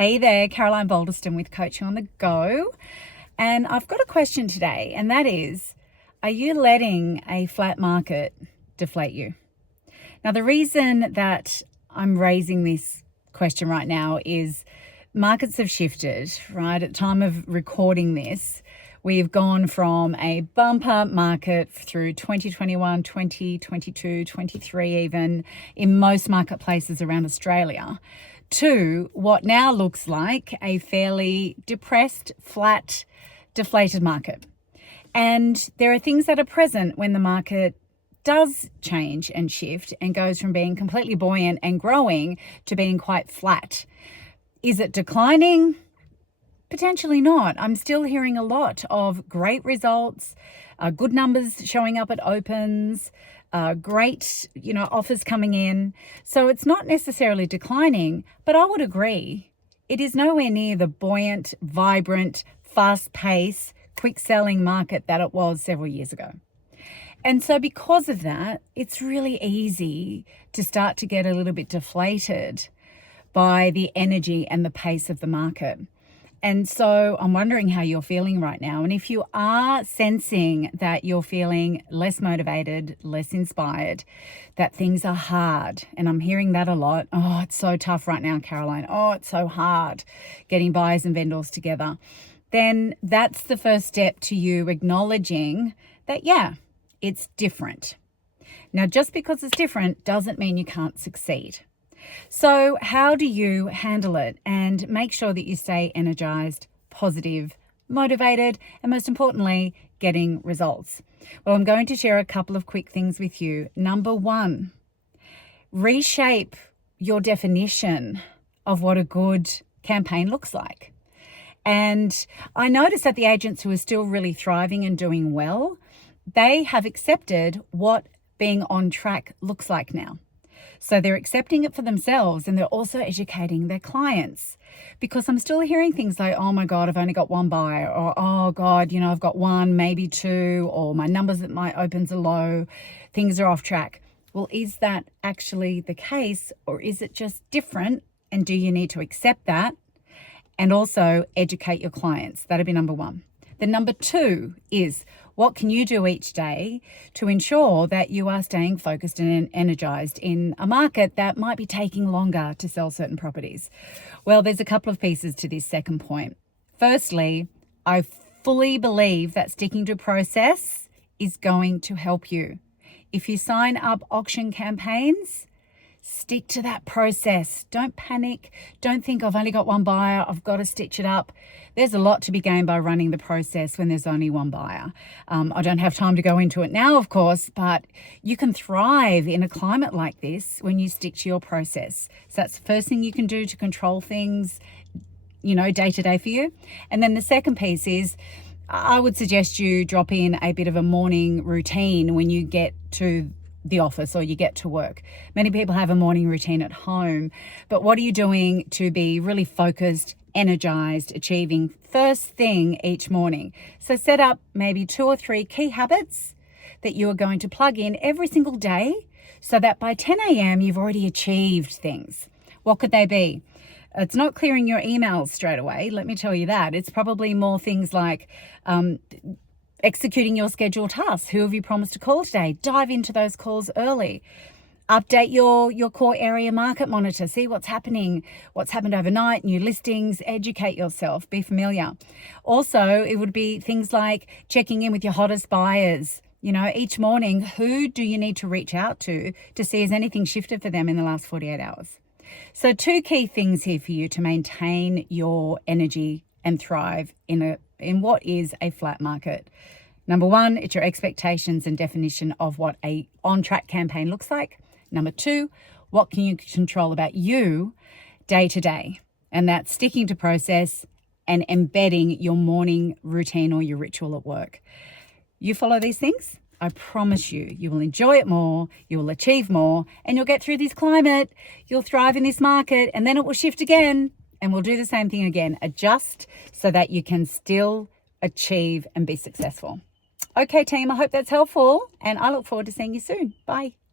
Hey there, Caroline Bolderston with Coaching on the Go. And I've got a question today, and that is, are you letting a flat market deflate you? Now, the reason that I'm raising this question right now is markets have shifted, right? At the time of recording this, we've gone from a bumper market through 2021, 2022, 23 even, in most marketplaces around Australia, to what now looks like a fairly depressed, flat, deflated market. And there are things that are present when the market does change and shift and goes from being completely buoyant and growing to being quite flat. Is it declining? Potentially not. I'm still hearing a lot of great results, good numbers showing up at opens, great, offers coming in. So it's not necessarily declining, but I would agree it is nowhere near the buoyant, vibrant, fast-paced, quick-selling market that it was several years ago. And so because of that, it's really easy to start to get a little bit deflated by the energy and the pace of the market. And so I'm wondering how you're feeling right now. And if you are sensing that you're feeling less motivated, less inspired, that things are hard, and I'm hearing that a lot. Oh, it's so tough right now, Caroline. Oh, it's so hard getting buyers and vendors together. Then that's the first step to you acknowledging that, yeah, it's different. Now, just because it's different doesn't mean you can't succeed. So how do you handle it and make sure that you stay energized, positive, motivated, and most importantly, getting results? Well, I'm going to share a couple of quick things with you. Number one, reshape your definition of what a good campaign looks like. And I noticed that the agents who are still really thriving and doing well, they have accepted what being on track looks like now. So they're accepting it for themselves, and they're also educating their clients, because I'm still hearing things like, oh my God, I've only got one buyer, or oh God, I've got one, maybe two, or my numbers at my opens are low, things are off track. Well, is that actually the case, or is it just different? And do you need to accept that and also educate your clients? That'd be number one. The number two is, what can you do each day to ensure that you are staying focused and energized in a market that might be taking longer to sell certain properties? Well, there's a couple of pieces to this second point. Firstly, I fully believe that sticking to process is going to help you. If you sign up auction campaigns, stick to that process. Don't panic. Don't think I've only got one buyer, I've got to stitch it up. There's a lot to be gained by running the process when there's only one buyer. I don't have time to go into it now, of course, but you can thrive in a climate like this when you stick to your process. So that's the first thing you can do to control things, day to day for you. And then the second piece is, I would suggest you drop in a bit of a morning routine when you get to the office or you get to work. Many people have a morning routine at home, but what are you doing to be really focused, energized, achieving first thing each morning? So set up maybe 2 or 3 key habits that you are going to plug in every single day so that by 10 a.m. you've already achieved things. What could they be? It's not clearing your emails straight away, let me tell you that. It's probably more things like executing your scheduled tasks. Who have you promised to call today? Dive into those calls early. Update your core area market monitor. See what's happening, what's happened overnight, new listings, educate yourself, be familiar. Also, it would be things like checking in with your hottest buyers. Each morning, who do you need to reach out to see has anything shifted for them in the last 48 hours? So 2 key things here for you to maintain your energy and thrive in what is a flat market. Number one, it's your expectations and definition of what a on-track campaign looks like. Number 2, what can you control about you day to day? And that's sticking to process and embedding your morning routine or your ritual at work. You follow these things, I promise you will enjoy it more, you will achieve more, and you'll get through this climate, you'll thrive in this market, and then it will shift again. And we'll do the same thing again, adjust so that you can still achieve and be successful. Okay, team, I hope that's helpful, and I look forward to seeing you soon. Bye.